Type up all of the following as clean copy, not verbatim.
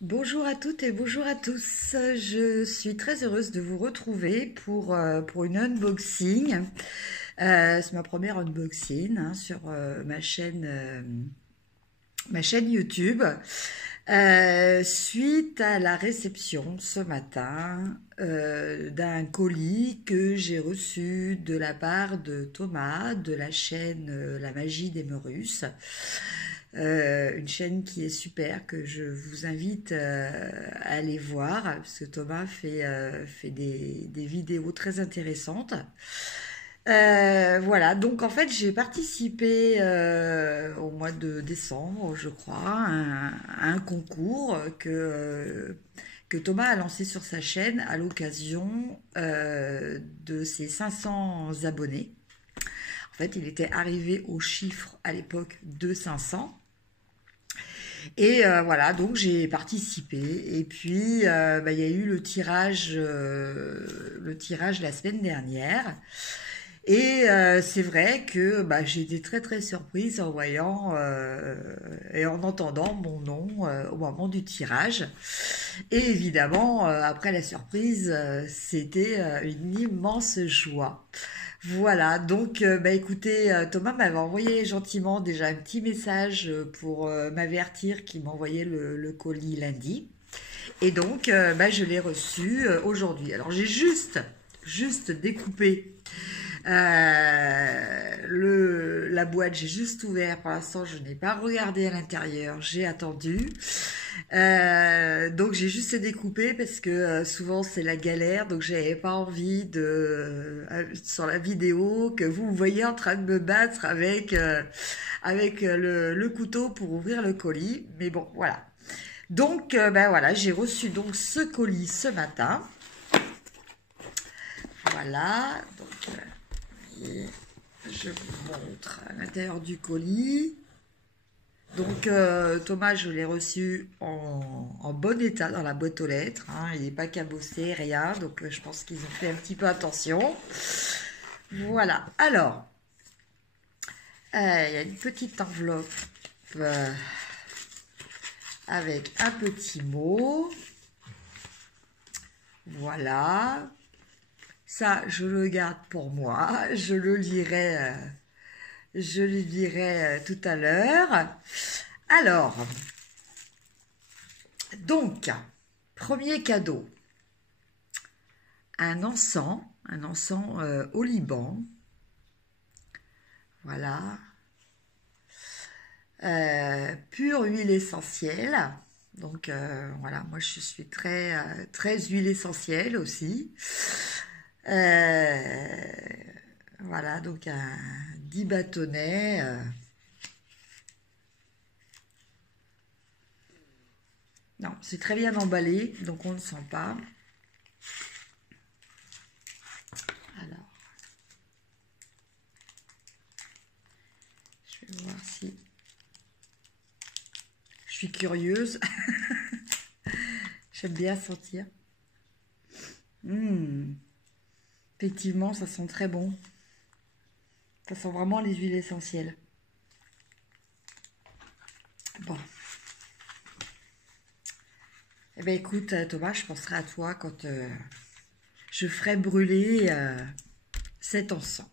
Bonjour à toutes et bonjour à tous. Je suis très heureuse de vous retrouver pour une unboxing. C'est ma première unboxing sur ma chaîne YouTube. Suite à la réception ce matin d'un colis que j'ai reçu de la part de Thomas de la chaîne La Magie des Meurus. Une chaîne qui est super, que je vous invite à aller voir, parce que Thomas fait des vidéos très intéressantes. Voilà, donc en fait j'ai participé au mois de décembre, je crois, à un concours que Thomas a lancé sur sa chaîne à l'occasion de ses 500 abonnés. En fait, il était arrivé au chiffre à l'époque de 500. Et voilà, donc j'ai participé. Et puis, il y a eu le tirage la semaine dernière. Et c'est vrai que j'ai été très très surprise en voyant et en entendant mon nom au moment du tirage. Et évidemment, après la surprise, c'était une immense joie. Voilà, donc écoutez, Thomas m'avait envoyé gentiment déjà un petit message pour m'avertir qu'il m'envoyait le colis lundi. Et donc je l'ai reçu aujourd'hui. Alors j'ai juste découpé la boîte, j'ai juste ouvert. Pour l'instant, je n'ai pas regardé à l'intérieur. J'ai attendu. Donc j'ai juste découpé parce que souvent c'est la galère. Donc j'avais pas envie sur la vidéo que vous voyez en train de me battre avec le couteau pour ouvrir le colis. Mais bon, voilà. Donc voilà, j'ai reçu donc ce colis ce matin. Voilà. Donc et je vous montre à l'intérieur du colis. Donc Thomas, je l'ai reçu en bon état dans la boîte aux lettres. Hein. Il n'est pas cabossé, rien. Donc je pense qu'ils ont fait un petit peu attention. Voilà. Alors, il y a une petite enveloppe avec un petit mot. Voilà. Ça, je le garde pour moi. Je le lirai tout à l'heure. Alors, donc, premier cadeau. Un encens au Liban. Voilà. Pure huile essentielle. Donc, voilà, moi je suis très huile essentielle aussi. Voilà, donc un 10 bâtonnets. Non, c'est très bien emballé, donc on ne sent pas. Alors, je vais voir si... Je suis curieuse. J'aime bien sentir. Effectivement, ça sent très bon. Ça sent vraiment les huiles essentielles. Bon. Eh bien, écoute, Thomas, je penserai à toi quand je ferai brûler cet encens.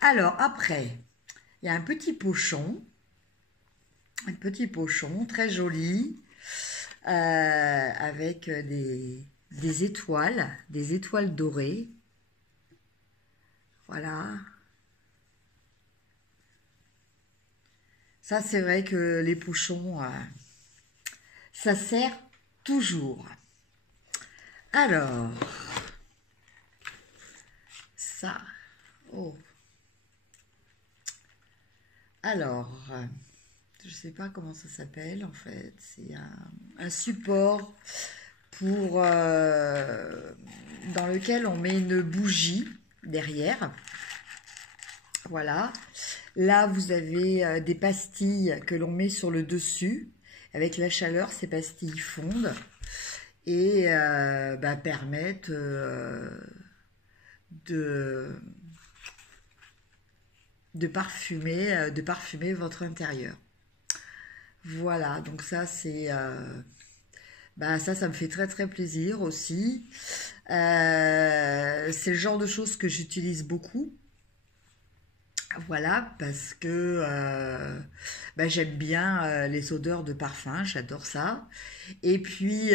Alors, après, il y a un petit pochon très joli, avec des étoiles dorées. Voilà. Ça, c'est vrai que les pochons, ça sert toujours. Alors, ça, oh. Alors, je ne sais pas comment ça s'appelle en fait. C'est un support pour dans lequel on met une bougie derrière. Voilà. Là, vous avez des pastilles que l'on met sur le dessus. Avec la chaleur, ces pastilles fondent et permettent de parfumer votre intérieur. Voilà, donc ça Bah ça me fait très très plaisir aussi. C'est le genre de choses que j'utilise beaucoup. Voilà, parce que bah, j'aime bien les odeurs de parfum, j'adore ça. Et puis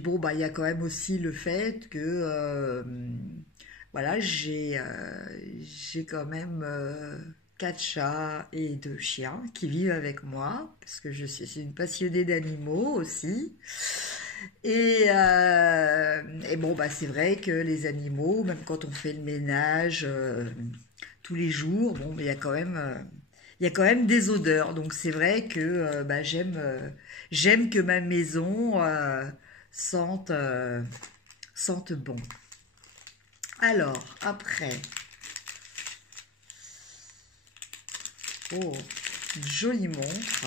bon, bah il y a quand même aussi le fait que voilà, j'ai quand même quatre chats et deux chiens qui vivent avec moi, parce que je suis une passionnée d'animaux aussi. Et bon, bah c'est vrai que les animaux, même quand on fait le ménage tous les jours, bon, mais il y a quand même des odeurs. Donc c'est vrai que bah, j'aime que ma maison sente, sente bon. Alors, après, oh, une jolie montre.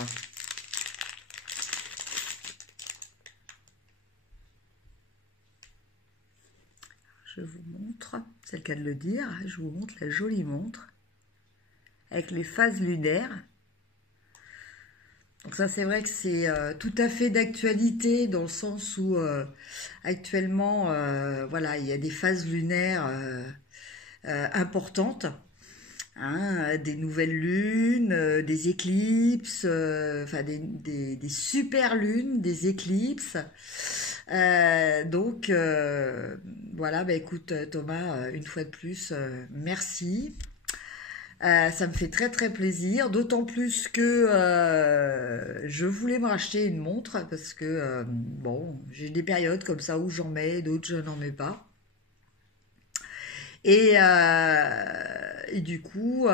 Je vous montre, c'est le cas de le dire, je vous montre la jolie montre avec les phases lunaires. Donc ça, c'est vrai que c'est tout à fait d'actualité dans le sens où actuellement, voilà, il y a des phases lunaires importantes, hein, des nouvelles lunes, des éclipses, enfin des super lunes, des éclipses. Donc voilà, bah écoute Thomas, une fois de plus, merci. Ça me fait très très plaisir, d'autant plus que je voulais me racheter une montre parce que bon, j'ai des périodes comme ça où j'en mets, d'autres je n'en mets pas. Et du coup,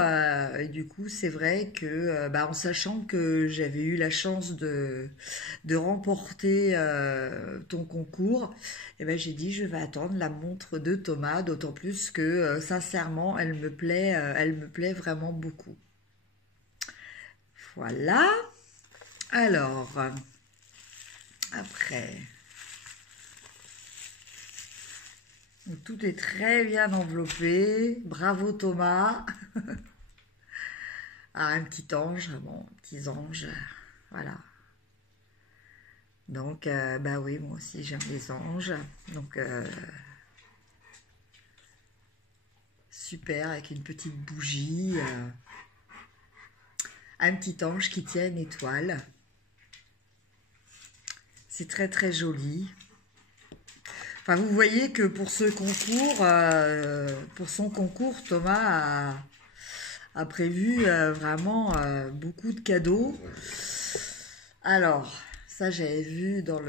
c'est vrai que, bah, en sachant que j'avais eu la chance de remporter ton concours, eh ben, j'ai dit je vais attendre la montre de Thomas, d'autant plus que, sincèrement, elle me plaît vraiment beaucoup. Voilà. Alors, après, tout est très bien enveloppé. Bravo Thomas. Ah, un petit ange, bon, petits anges, voilà. Donc, bah oui, moi aussi j'aime les anges. Donc, super, avec une petite bougie, un petit ange qui tient une étoile. C'est très très joli. Enfin, vous voyez que pour ce concours, pour son concours, Thomas a prévu vraiment beaucoup de cadeaux. Alors, ça j'avais vu dans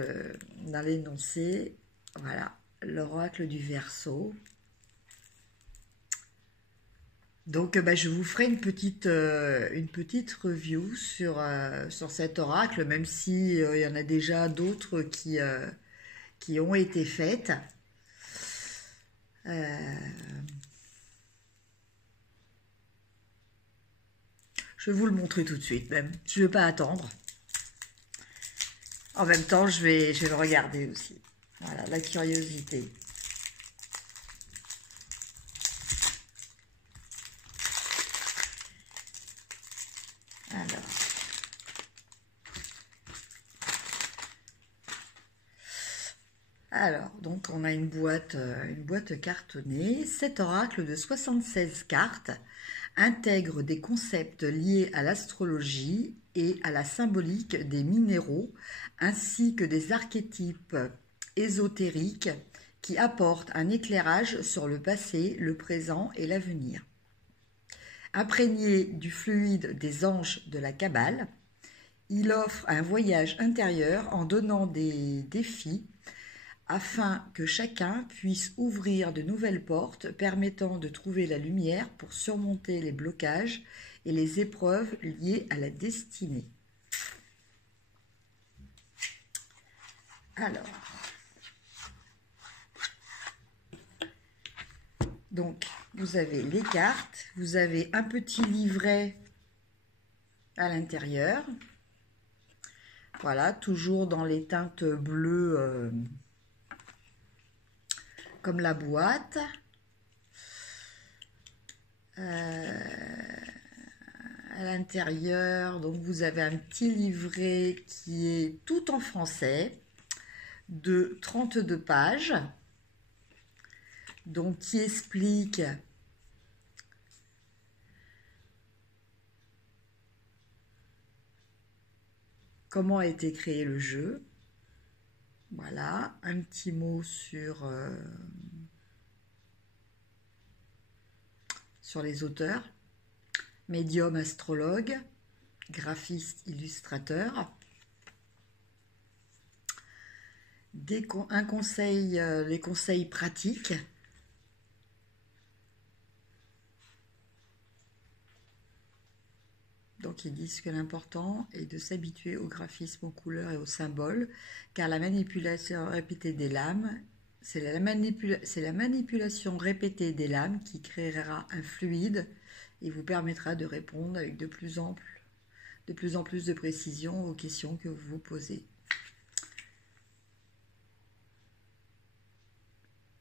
l'énoncé, voilà, l'oracle du Verseau. Donc, bah, je vous ferai une petite review sur cet oracle, même si il y en a déjà d'autres qui ont été faites. Je vais vous le montrer tout de suite même. Je ne vais pas attendre. En même temps, je vais le regarder aussi. Voilà, la curiosité. Alors, donc on a une boîte cartonnée. Cet oracle de 76 cartes intègre des concepts liés à l'astrologie et à la symbolique des minéraux, ainsi que des archétypes ésotériques qui apportent un éclairage sur le passé, le présent et l'avenir. Imprégné du fluide des anges de la Kabbale, il offre un voyage intérieur en donnant des défis afin que chacun puisse ouvrir de nouvelles portes permettant de trouver la lumière pour surmonter les blocages et les épreuves liées à la destinée. Alors, donc vous avez les cartes, vous avez un petit livret à l'intérieur, voilà, toujours dans les teintes bleues comme la boîte. À l'intérieur, donc vous avez un petit livret qui est tout en français. de 32 pages, donc qui explique comment a été créé le jeu. Voilà, un petit mot sur les auteurs. Médium, astrologue, graphiste, illustrateur. Un conseil, les conseils pratiques. Donc ils disent que l'important est de s'habituer au graphisme, aux couleurs et aux symboles, car la manipulation répétée des lames, c'est la manipulation répétée des lames qui créera un fluide et vous permettra de répondre avec de plus en plus de précision aux questions que vous vous posez.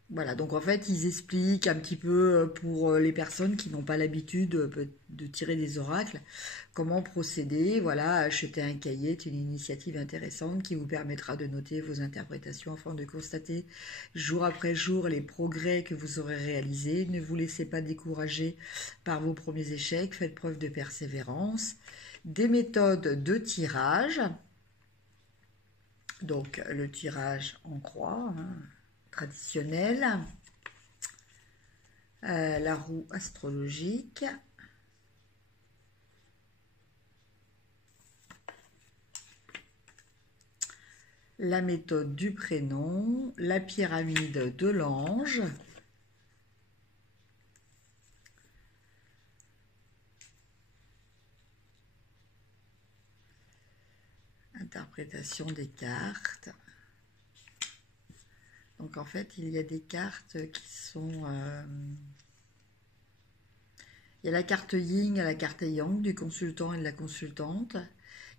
Voilà, donc en fait, ils expliquent un petit peu pour les personnes qui n'ont pas l'habitude de tirer des oracles, comment procéder. Voilà, acheter un cahier est une initiative intéressante qui vous permettra de noter vos interprétations afin de constater jour après jour les progrès que vous aurez réalisés. Ne vous laissez pas décourager par vos premiers échecs, faites preuve de persévérance. Des méthodes de tirage, donc le tirage en croix, hein, traditionnel, la roue astrologique, la méthode du prénom, la pyramide de l'ange, interprétation des cartes. Donc en fait, il y a des cartes qui sont... il y a la carte Yin et la carte Yang du consultant et de la consultante.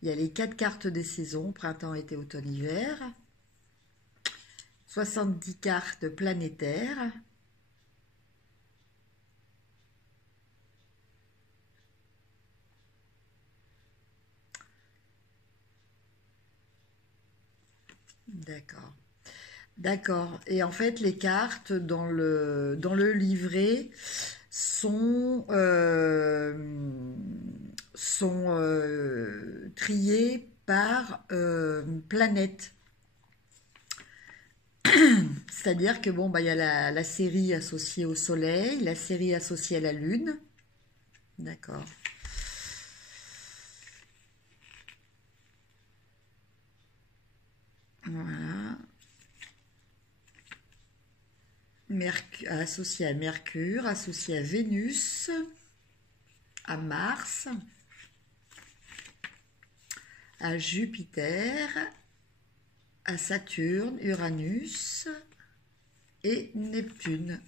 Il y a les 4 cartes des saisons, printemps, été, automne, hiver. 70 cartes planétaires. D'accord. D'accord. Et en fait, les cartes dans le livret sont triées par planète. C'est-à-dire que bon, bah, il y a la série associée au Soleil, la série associée à la Lune. D'accord. Voilà. Associé à Mercure, associé à Vénus, à Mars, à Jupiter, à Saturne, Uranus et Neptune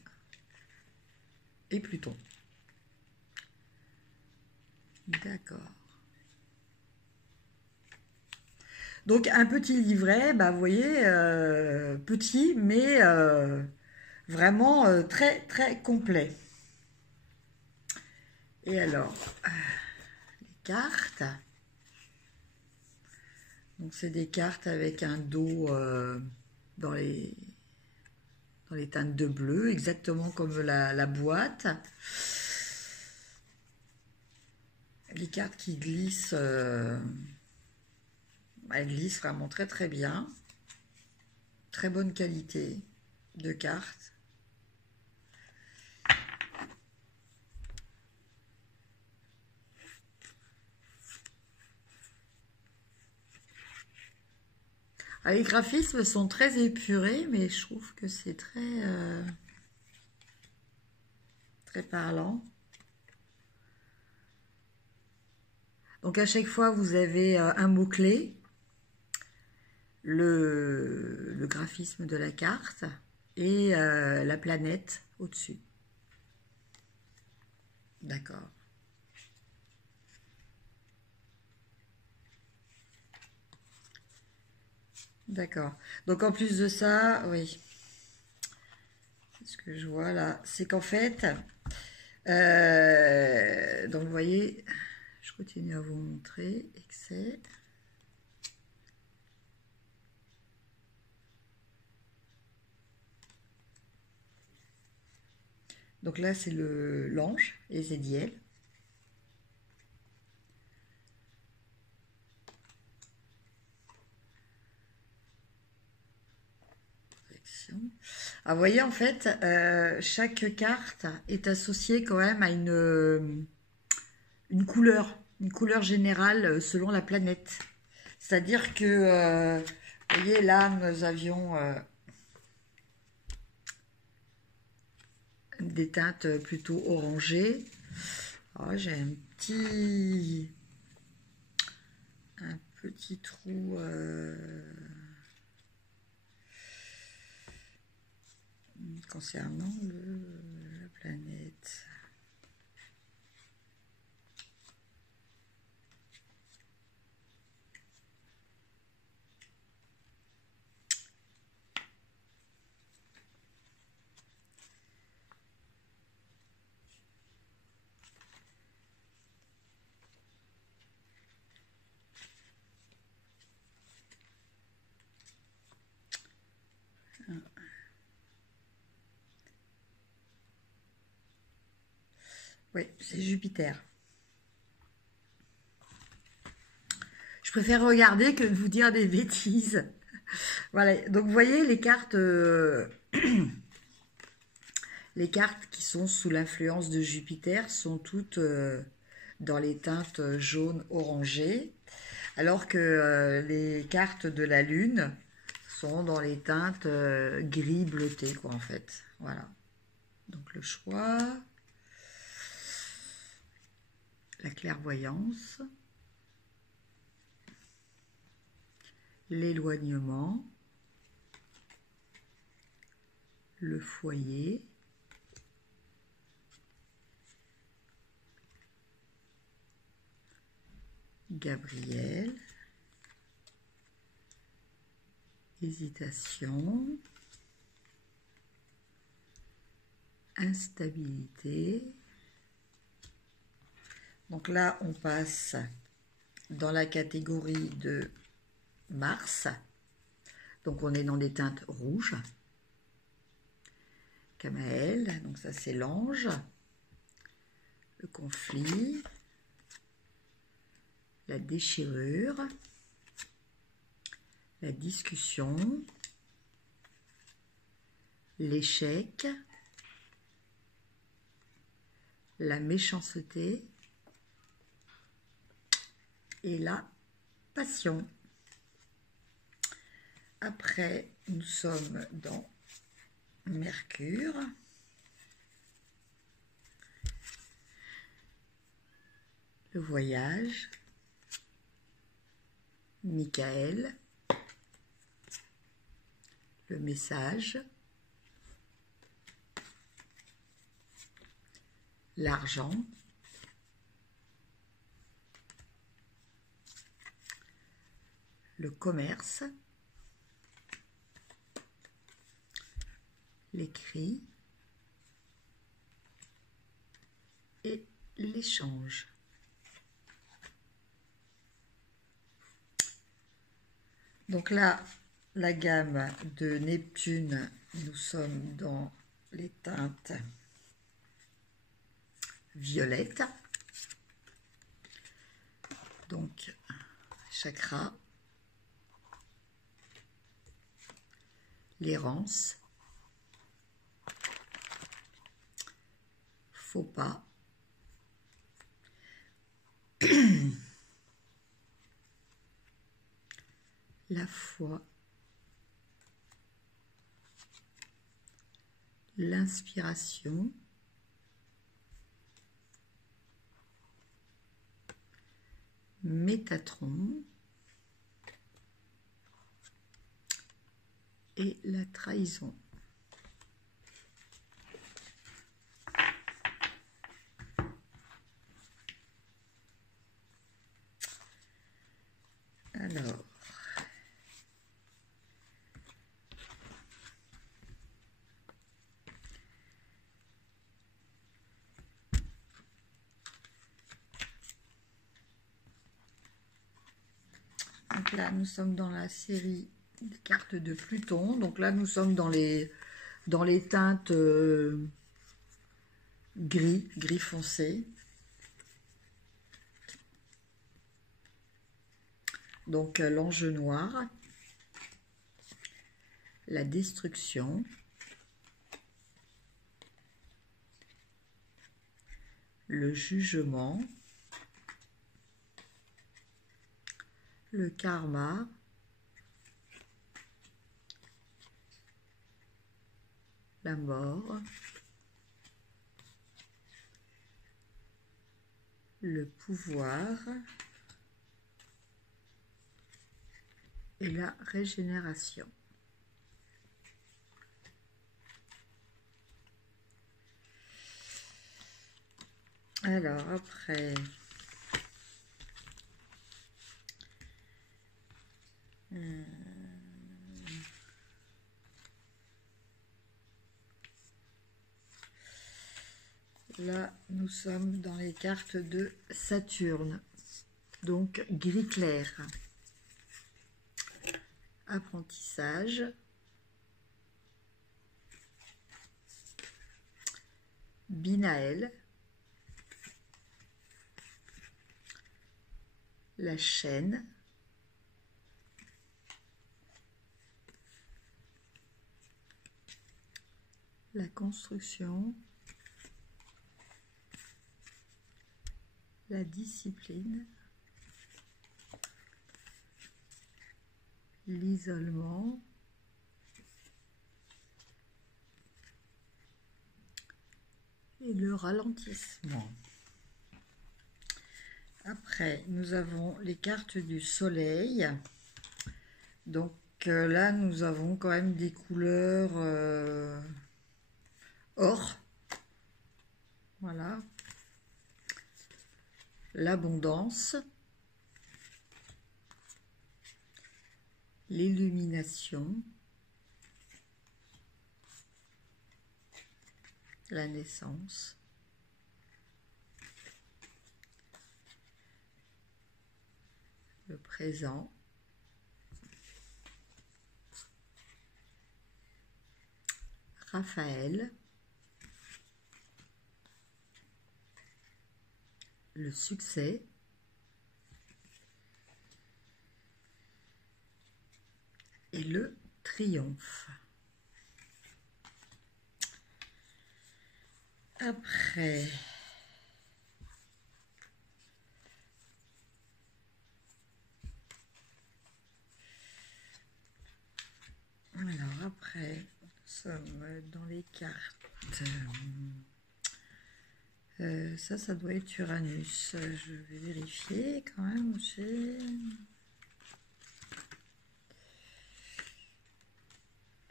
et Pluton. D'accord. Donc un petit livret, bah, vous voyez, petit, mais vraiment très très complet. Et alors, les cartes. Donc c'est des cartes avec un dos dans les teintes de bleu, exactement comme la boîte. Les cartes qui glissent, elles glissent vraiment très très bien. Très bonne qualité de cartes. Ah, les graphismes sont très épurés, mais je trouve que c'est très parlant. Donc à chaque fois, vous avez un mot-clé, le graphisme de la carte et la planète au-dessus. D'accord. D'accord. Donc en plus de ça, oui, c'est ce que je vois là, c'est qu'en fait, donc vous voyez, je continue à vous montrer, excès. Donc là, c'est l'ange, Ézédiel. Ah, vous voyez, en fait, chaque carte est associée quand même à une couleur générale selon la planète. C'est-à-dire que, vous voyez, là, nous avions des teintes plutôt orangées. Oh, j'ai un petit trou concernant la planète. Oui, c'est Jupiter. Je préfère regarder que de vous dire des bêtises. Voilà, donc vous voyez les cartes qui sont sous l'influence de Jupiter sont toutes dans les teintes jaune orangé, alors que les cartes de la Lune sont dans les teintes gris bleuté, quoi, en fait. Voilà. Donc le choix, la clairvoyance, l'éloignement, le foyer, Gabriel, hésitation, instabilité. Donc là, on passe dans la catégorie de Mars. Donc on est dans des teintes rouges. Kamaël, donc ça c'est l'ange. Le conflit. La déchirure. La discussion. L'échec. La méchanceté. Et la passion. Après, nous sommes dans Mercure. Le voyage. Michael. Le message. L'argent. Le commerce. L'écrit et l'échange. Donc là, la gamme de Neptune, nous sommes dans les teintes violettes. Donc, chakra, l'errance, faux pas, la foi, l'inspiration, Métatron et la trahison. Alors, donc là, nous sommes dans la série des cartes de Pluton. Donc là, nous sommes dans les teintes gris foncé. Donc l'enjeu noir, la destruction, le jugement, le karma, la mort, le pouvoir et la régénération. Alors après, là nous sommes dans les cartes de Saturne, donc gris clair, apprentissage, Binaël, la chaîne, la construction, la discipline, l'isolement, et le ralentissement. Après, nous avons les cartes du soleil. Donc là, nous avons quand même des couleurs or. Voilà. L'abondance. L'illumination. La naissance. Le présent. Raphaël. Le succès. Et le triomphe. Après, nous sommes dans les cartes. Ça doit être Uranus. Je vais vérifier quand même aussi.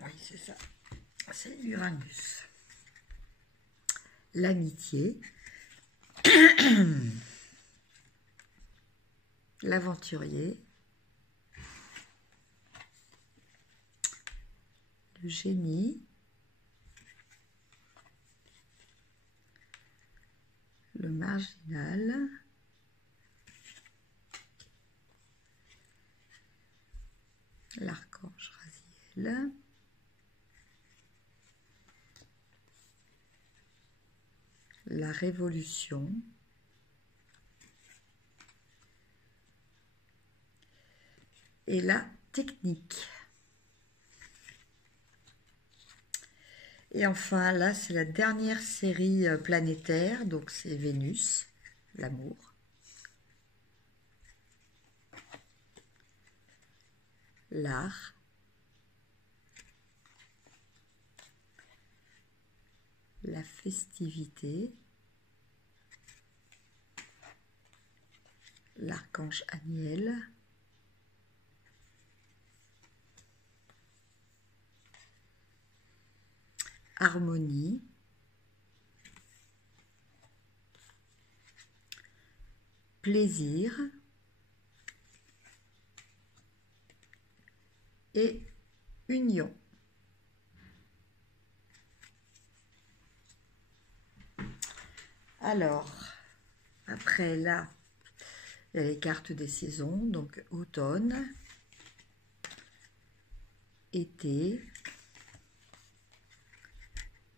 Oui, c'est ça. C'est Uranus. L'amitié. L'aventurier. Le génie. Le marginal. L'archange Raziel. La révolution. Et la technique. Et enfin, là, c'est la dernière série planétaire, donc c'est Vénus, l'amour. L'art. La festivité. L'archange Aniel. Harmonie. Plaisir. Et union. Alors, après là, il y a les cartes des saisons, donc automne, été,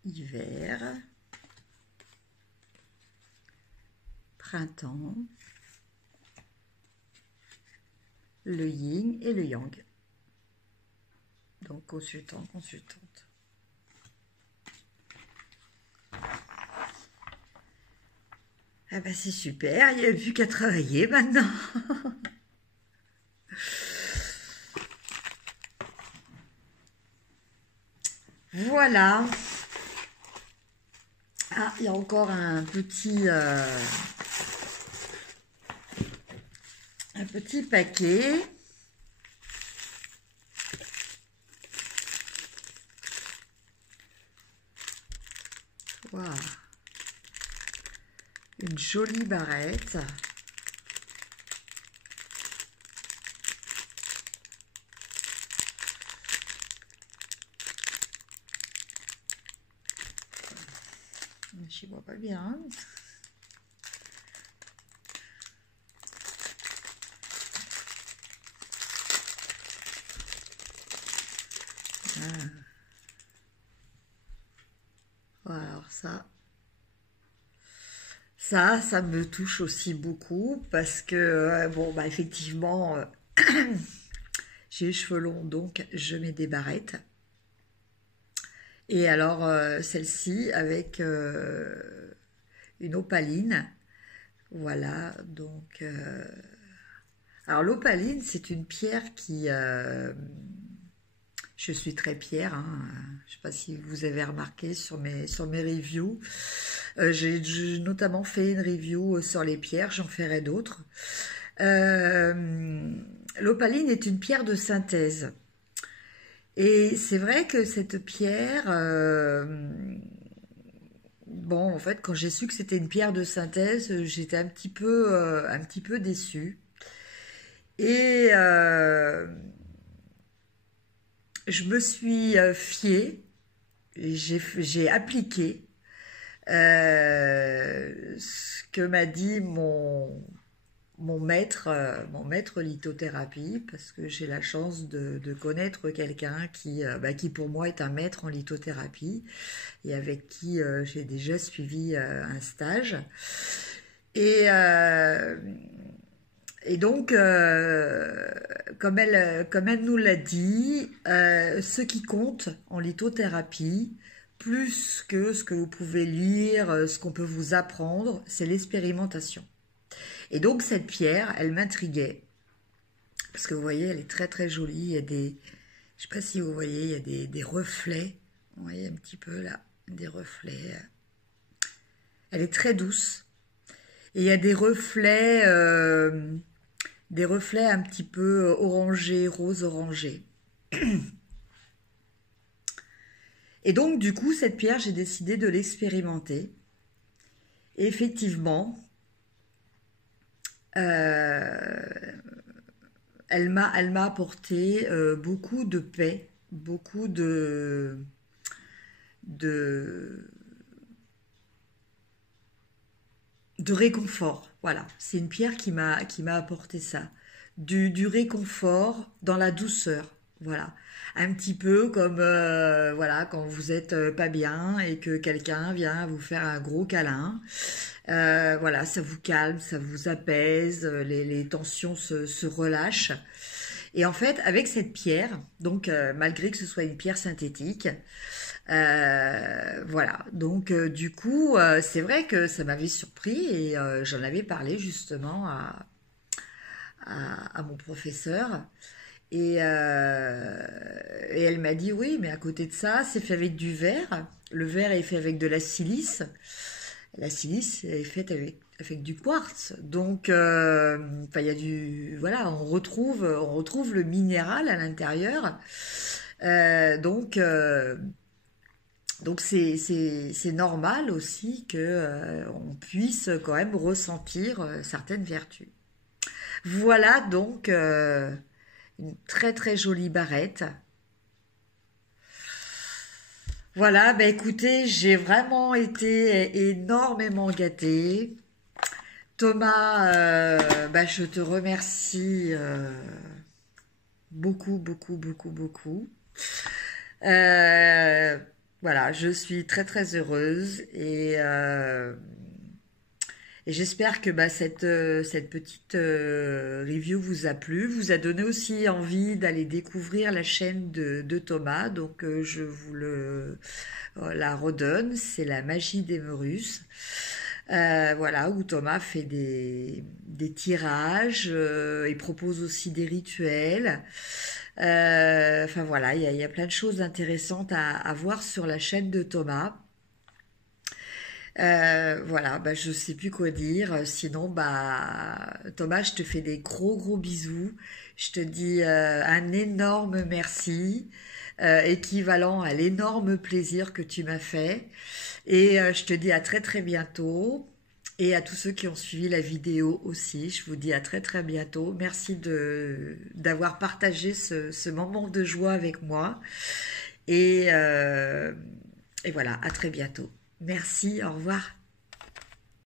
hiver, printemps, le yin et le yang. Donc consultant, consultante. Ah bah c'est super, il n'y a plus qu'à travailler maintenant. Voilà. Ah, il y a encore un petit paquet. Wow. Une jolie barrette. Je vois pas bien. Ah. Voilà, alors ça me touche aussi beaucoup parce que, bon, bah effectivement, j'ai les cheveux longs, donc je mets des barrettes. Et alors, celle-ci avec une opaline. Voilà, donc... alors, l'opaline, c'est une pierre qui... je suis très pierre, hein. Je ne sais pas si vous avez remarqué sur mes reviews. J'ai notamment fait une review sur les pierres, j'en ferai d'autres. L'opaline est une pierre de synthèse. Et c'est vrai que cette pierre, bon, en fait, quand j'ai su que c'était une pierre de synthèse, j'étais un petit peu déçue. Et je me suis fiée, j'ai appliqué ce que m'a dit mon maître lithothérapie, parce que j'ai la chance de connaître quelqu'un qui pour moi est un maître en lithothérapie et avec qui j'ai déjà suivi un stage. Et, euh, et donc, comme elle nous l'a dit, ce qui compte en lithothérapie, plus que ce que vous pouvez lire, ce qu'on peut vous apprendre, c'est l'expérimentation. Et donc cette pierre, elle m'intriguait, parce que vous voyez, elle est très très jolie, il y a je sais pas si vous voyez, il y a des reflets, vous voyez un petit peu là, des reflets. Elle est très douce, et il y a des reflets un petit peu orangés, rose orangé. Et donc du coup, cette pierre, j'ai décidé de l'expérimenter. Et effectivement, euh, elle m'a apporté beaucoup de paix, beaucoup de, de réconfort. Voilà, c'est une pierre qui m'a apporté ça. Du réconfort dans la douceur. Voilà. Un petit peu comme voilà, quand vous êtes pas bien et que quelqu'un vient vous faire un gros câlin. Voilà, ça vous calme, ça vous apaise, les tensions se relâchent. Et en fait, avec cette pierre, donc malgré que ce soit une pierre synthétique, voilà. Donc du coup, c'est vrai que ça m'avait surpris et j'en avais parlé justement à mon professeur. Et elle m'a dit oui, mais à côté de ça, c'est fait avec du verre. Le verre est fait avec de la silice. La silice est faite avec du quartz. Donc, enfin, il y a voilà, on retrouve le minéral à l'intérieur. Donc, c'est normal aussi que on puisse quand même ressentir certaines vertus. Voilà donc une très très jolie barrette. Voilà, bah écoutez, j'ai vraiment été énormément gâtée. Thomas, bah, je te remercie beaucoup, beaucoup, beaucoup, beaucoup. Euh, voilà, je suis très, très heureuse Et j'espère que bah, cette petite review vous a plu, vous a donné aussi envie d'aller découvrir la chaîne de Thomas. Donc je vous la redonne, c'est la magie des Meurus. Voilà, où Thomas fait des tirages, il propose aussi des rituels. Enfin voilà, il y a plein de choses intéressantes à voir sur la chaîne de Thomas. Voilà, bah, je sais plus quoi dire. Sinon, bah, Thomas, je te fais des gros gros bisous. Je te dis un énorme merci, équivalent à l'énorme plaisir que tu m'as fait. Et je te dis à très très bientôt. Et à tous ceux qui ont suivi la vidéo aussi, je vous dis à très très bientôt. Merci d'avoir partagé ce moment de joie avec moi. Et, euh, et voilà, à très bientôt. Merci, au revoir.